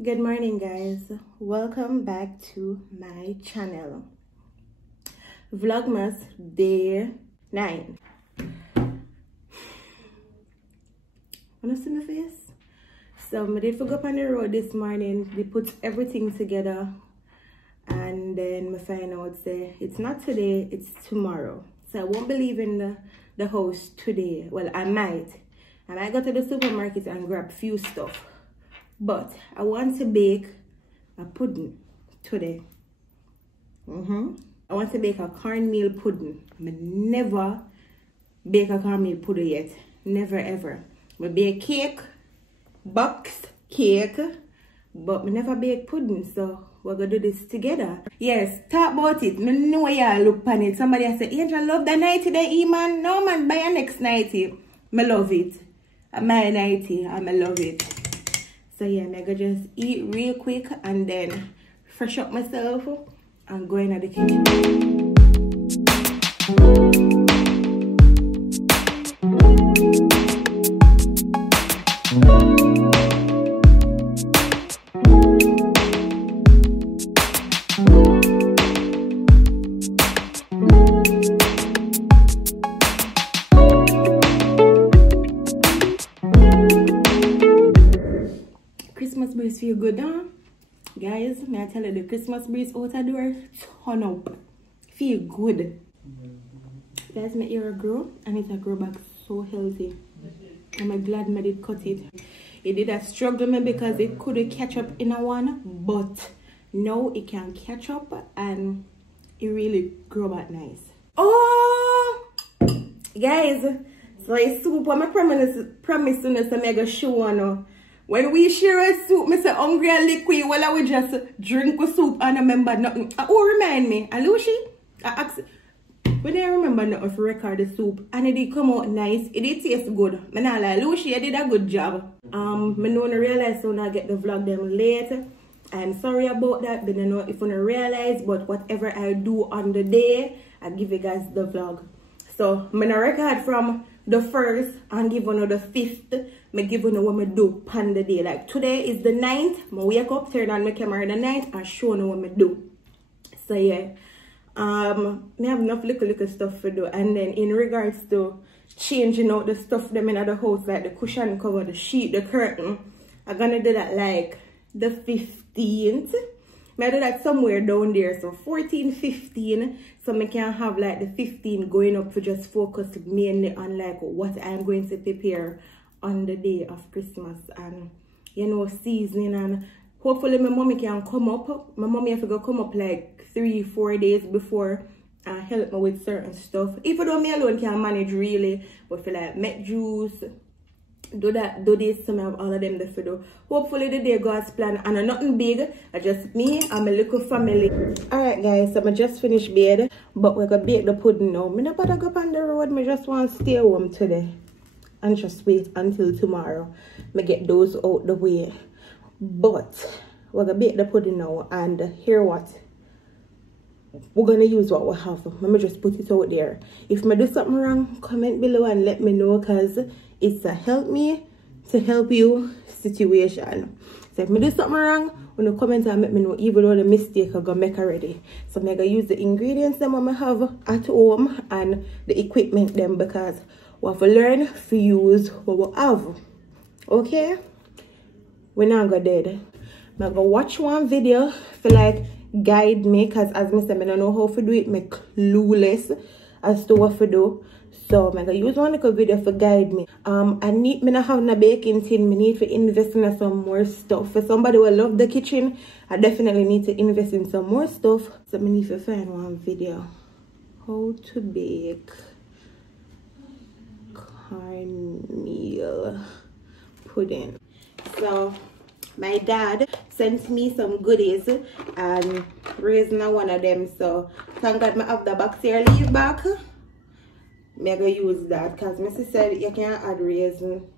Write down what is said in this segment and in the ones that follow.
Good morning, guys. Welcome back to my channel. Vlogmas day 9. Wanna see my face? So I did go up on the road this morning. They put everything together, and then I find out say it's not today, it's tomorrow. So I won't be leaving the house today. Well, I might go to the supermarket and grab few stuff. But I want to bake a pudding today. I want to bake a cornmeal pudding. I never bake a cornmeal pudding yet. Never ever. I bake cake, boxed cake, but I never bake pudding. So we're gonna do this together. Yes, talk about it. I know y'all look on it. Somebody has said, Angel, love the nighty there, man. No man, buy a next nighty. I love it. My nighty, I love it. So yeah, I'm gonna just eat real quick and then fresh up myself and go into the kitchen. Christmas breeze feel good, huh? Guys, may I tell you, the Christmas breeze out the door, turn up. Feel good. Guys, my ear grow and it's a grow back so healthy. I'm glad I did cut it. It did a struggle me because it couldn't catch up in a one, but now it can catch up and it really grow back nice. Oh, guys, so I soup what I promise to us to make a show on. When we share a soup, I say hungry and liquid, well, I will just drink a soup and I remember nothing. Oh, remind me, Alushi, when I remember nothing for record the soup, and it did come out nice, it did taste good. I not like, Lucy, you did a good job. I don't realize when I get the vlog them late. I'm sorry about that, but I don't know if you don't realize, but whatever I do on the day, I give you guys the vlog. So, I'm going to record from the 1st and give you the 5th. I give you what I do on the day. Like today is the 9th. I wake up, turn on my camera the 9th and show you what I do. So yeah. I have enough little stuff to do. And then in regards to changing out the stuff them in the house, like the cushion cover, the sheet, the curtain, I'm gonna do that like the 15th. I do that somewhere down there. So 14, 15. So I can have like the 15 going up to just focus mainly on like what I'm going to prepare on the day of Christmas and you know seasoning, and hopefully my mommy can come up. My mommy have to go come up like 3-4 days before and help me with certain stuff. Even though me alone can manage really, but for like make juice, do this, some of all of them that for do. Hopefully the day God's plan and nothing big. I just me and my little family. Alright guys, so I just finished bed, but we're gonna bake the pudding now. Me not bother go on the road, me just want to stay home today and just wait until tomorrow. Me get those out the way. But we're gonna bake the pudding now, and hear what? We're gonna use what we have. Let me just put it out there. If I do something wrong, comment below and let me know, because it's a help me to help you situation. So if I do something wrong, when you comment and let me know, even though the mistake I'm gonna make already. So I'm gonna use the ingredients that I have at home and the equipment them, because we have to learn to use what we have. Okay? We're not gonna dead. I'm gonna watch one video for like guide me, because as I said, I don't know how to do it. I'm clueless as to what to do. So I'm gonna use one little video for guide me. Me not have no baking tin. I need to invest in some more stuff. For somebody who love the kitchen, I definitely need to invest in some more stuff. So I need to find one video. How to bake cornmeal pudding. So my dad sent me some goodies and raisin one of them. So thank God I have the box here leave back. I'm gonna use that because my sister said you can add raisin.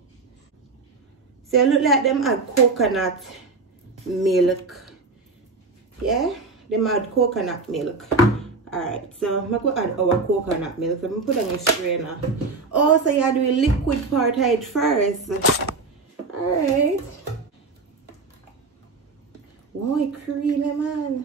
So it look like them add coconut milk. Yeah, them add coconut milk. Alright, so I'm going to add our coconut milk. So I'm going to put on a strainer. Oh, so you are doing liquid part of it first. Alright. Why creamy, man?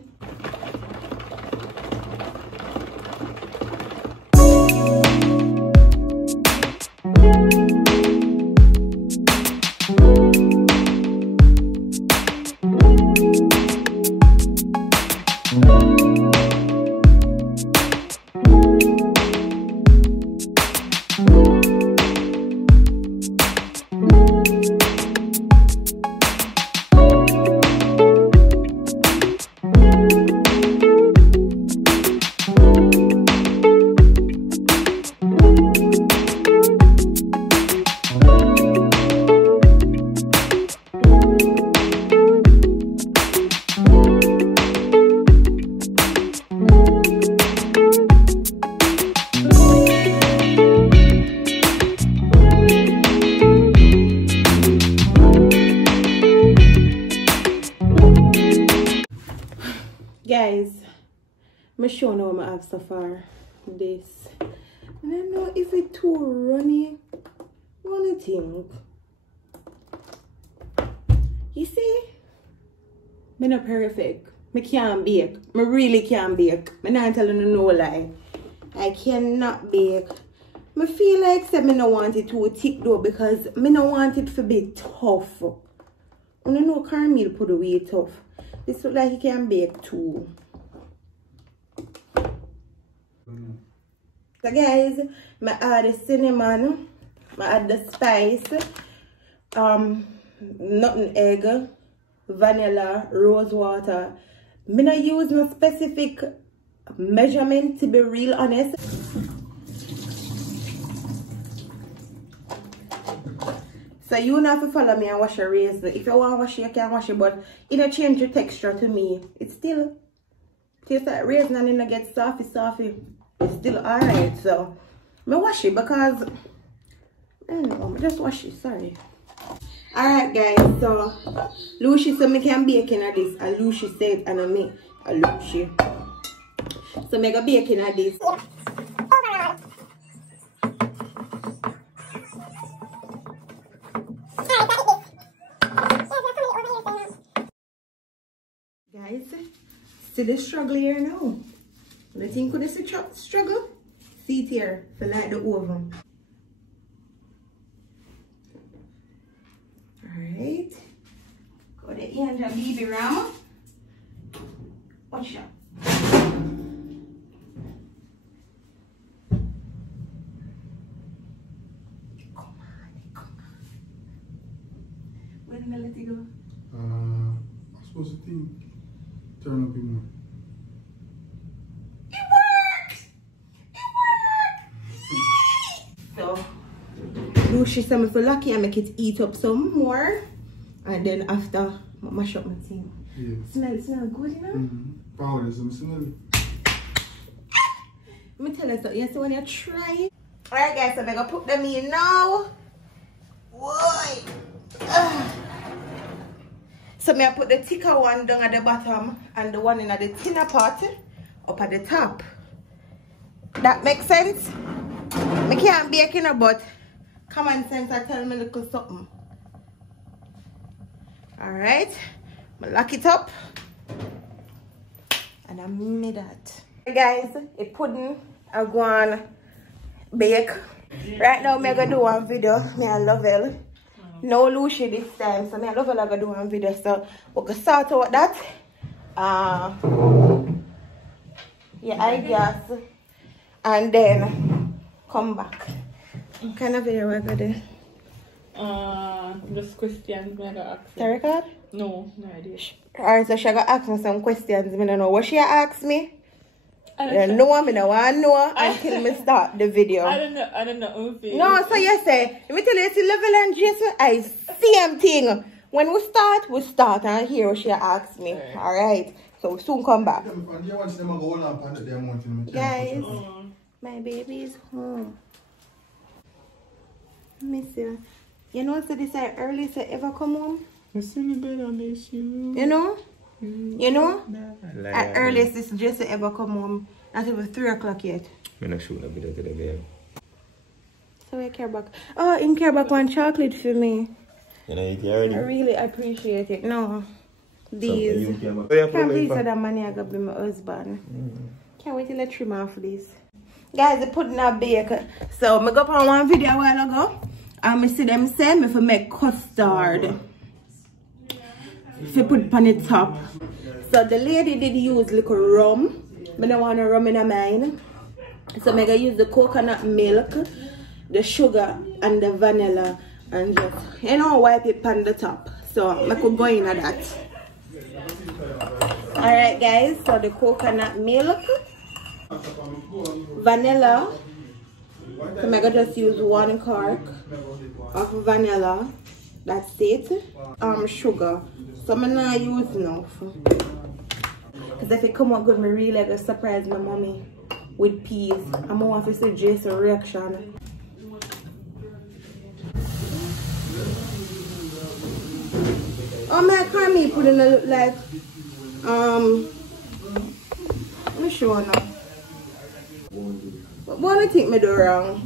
Guys, I'm showing you what I have so far. This. And I don't know if it's too runny. What do you think? You see? I'm not perfect. I can't bake. I really can't bake. I'm not telling you no lie. I cannot bake. I feel like I don't want it too thick though because I don't want it to be tough. I don't know caramel put away tough. This looks like it can bake too. So guys, I add the cinnamon, I add the spice, nothing egg, vanilla, rose water. I don't use no specific measurement to be real honest. So you don't have to follow me and wash your raisin. If you want to wash it, you can wash it, but it don't change the texture to me. It still tastes like raisin and it get softy. It's still alright. So I wash it because I don't know, I just wash it, sorry. Alright guys, so Lucy said I can bake in this. And Lucy said and I make a Lucy. So I go bake in this. Guys, see the struggle here now. The thing could see struggle. See it here for like the oven. Alright. Go the end of baby ram. Watch out. Come on. Where did I let it go? I'm supposed to think. Turn up in more. So, Lucy said if you're lucky, I make it eat up some more. And then after, I mash up my thing. Yeah. Smell good, you know? Power is some smell. Let me tell you something. You see when you try it? Alright guys, so I'm going to put them in now. Whoa. So I put the thicker one down at the bottom and the one in the thinner part up at the top. That makes sense? I can't bake in a but common sense I tell me a little something. Alright. I lock it up. And I made that. Hey guys, a pudding I go on bake. Right now I'm gonna do one video. Me and Lovell. No Lucy this time. So me and Lovell are gonna do one video. So we're gonna start out that. Yeah, I guess. And then come back. What kind of video we're gonna do? Just questions me I got asked. The record? No idea. Alright, so she got ask me some questions. I don't know what she asked me. I don't know, I don't want to know until me start the video. I don't know. No, so you say, let me tell you, see Level and Jason, I same thing. When we start and hear what she asked me. Alright, so we'll soon come back. Guys, my baby is home. Let me see. You know, so this is the earliest I ever come home. I see me bed on this shoe. You know? You know? At earliest this just ever come home. Not even 3 o'clock yet. I'm not sure about it today. So I care back. Oh, in care back one chocolate for me. You know, eat it already? I really appreciate it. No. these. Can't believe that money I got be my husband. Can't wait till I trim off this. Guys, they put in a bake. So I go up on one video a while ago. And I see them say me for make custard. If you put it on the top. So the lady did use little rum. I don't want no rum in mine. So I'm gonna use the coconut milk, the sugar and the vanilla and just, you know, wipe it on the top. So I could go in at that. Alright guys, so the coconut milk, vanilla. So I'm gonna just use 1 cork of vanilla. That's it. Sugar. So I'm not use enough. Because if it come out good, I really gonna surprise my mommy with peas. I'm gonna want to see Jason's reaction. Oh my crummy putting a look like let me show you now. What do you think me do wrong?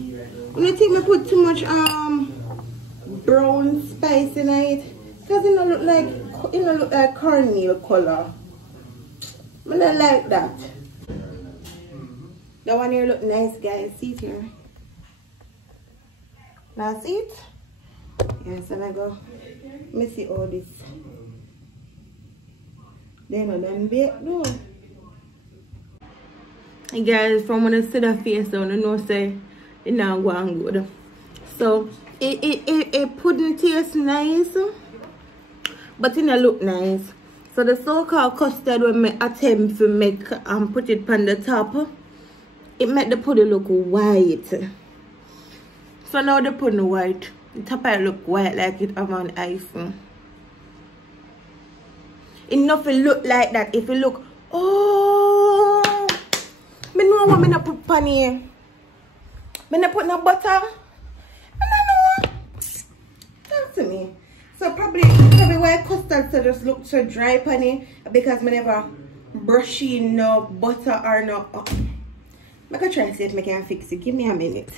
Do you think me put too much brown spice in it? Does it not look like cornmeal color? I don't like that. That one here look nice, guys. See it here. That's it. Yes, and I go. Let me see all this. They not done bake though. And guys, from when I see the face down, I know say it not going good. So it pudding taste nice, but it not look nice. So the so-called custard when I attempt to make and put it on the top, it make the pudding look white. So now the pudding white. The top I look white like it have an iPhone. It nothing look like that. If it look, oh, me know what me not put pan here. Me not put no butter. I don't know. Talk to me. So probably why custard so just look so dry pan it because me never brush in no butter or no. I can try to see if I can fix it. Give me a minute.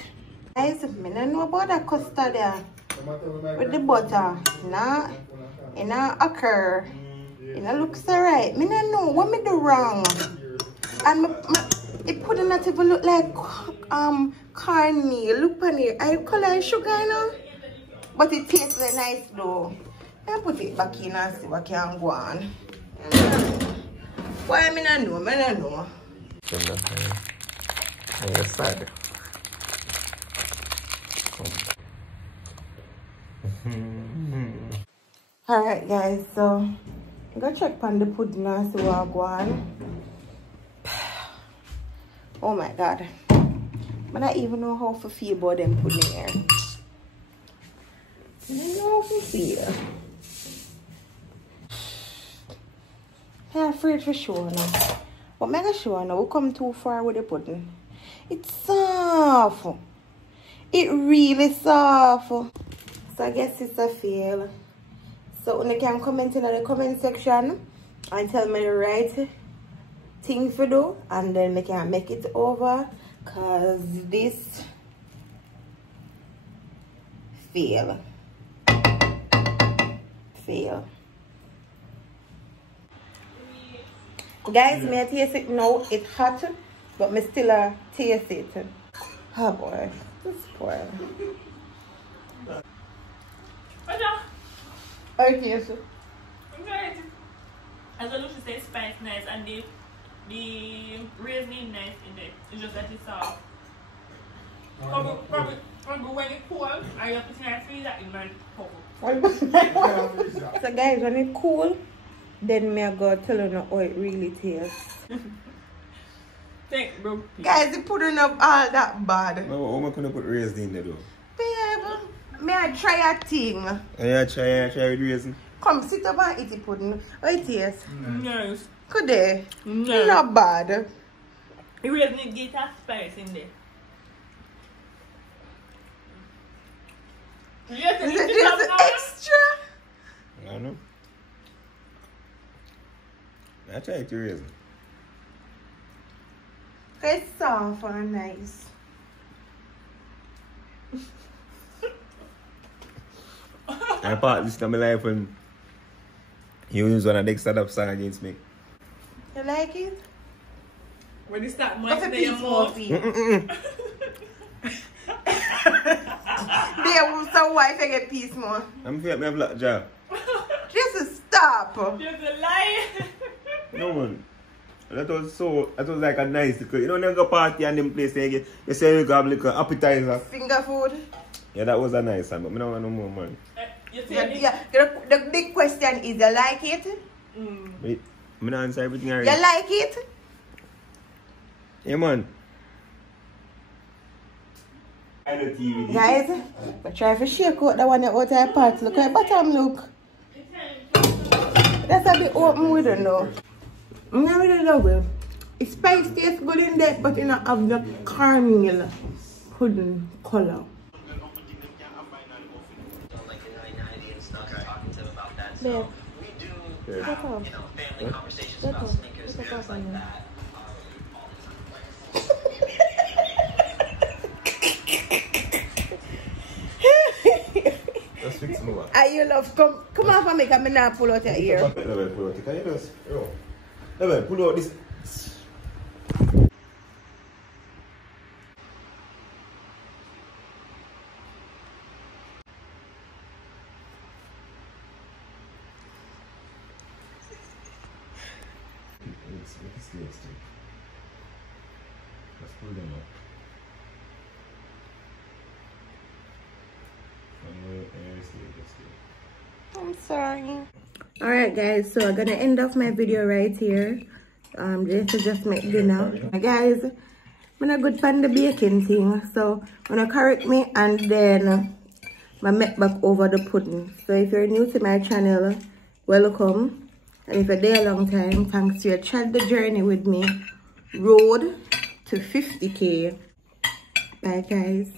Guys, I don't know about that custard there. With the butter. Nah, it not occur. It not looks alright. I don't know what me do wrong. And it put not even look like cornmeal. Look on it. I color sugar now. But it tastes like nice though. I put it back in and see what can go on. Why I don't know? I don't know. On your side. Alright guys, so I'm gonna check on the pudding and see what go on. Oh my god. I don't even know how to feel about them pudding here. I don't know how to feel. I'm afraid for sure now. But I'm not sure now we come too far with the pudding. It's soft. It really soft. So I guess it's a fail. So you can comment in the comment section and tell me the right thing to do, and then we can make it over, cause this fail. Guys, me taste it now. It's hot, but me still taste it. Oh boy, this spoil. Okay, so. Right. As well as you say spice nice and the raisin nice in there. It's just that it's soft. Probably when it's cold, I have to try and freeze that in my cocoa. So guys, when it's cool, then me I go tell you how it really tastes. Thanks, bro. Guys, you putting up all that bad. No, how am I gonna put raisin in there though? Babe, may I try a thing? Yeah, try with raisin. Come sit up and eat the pudding. How it tastes? Nice. Good day. Nice. Not bad. The raisin get a spice in there. Yes, Is it just extra? I don't know. I tried the raisin. It's soft and nice. I part this in my life when You use one of the stand up song against me. You like it? When you start What's a moistening piece your more mouth. for you? There, so why if I get piece more? I'm afraid me a black job. Just stop. Just a lie. No man. That was like a nice little, you know, when you go party and them place you say you go have like an appetizer. Finger food. Yeah, that was a nice one, but I don't want no more, man. You see The big question is, you like it? Wait, I'm gonna answer everything already. You like it? Yeah, man. I know TV. Guys, I try to shake out the one out of your part. Look at bottom look. That's a bit open with it now. I really love it. It's spice tastes good in that, but you don't have the caramel pudding color. Babe, what's up? Family conversations What's about up? sneakers and What's things up on like you? that. Just fix me one. You love come off and make a me not pull out your ear. Level, pull out it. Can you just, yo. Level, pull out this. Let's pull them up. I'm sorry. Alright guys, so I'm gonna end off my video right here. Just to just make dinner. Guys, I'm not good for the baking thing, so I'm gonna correct me and then I make back over the pudding. So if you're new to my channel, welcome. And if you're there a long time, thanks to you. Chat the journey with me. Road to 50K. Bye guys.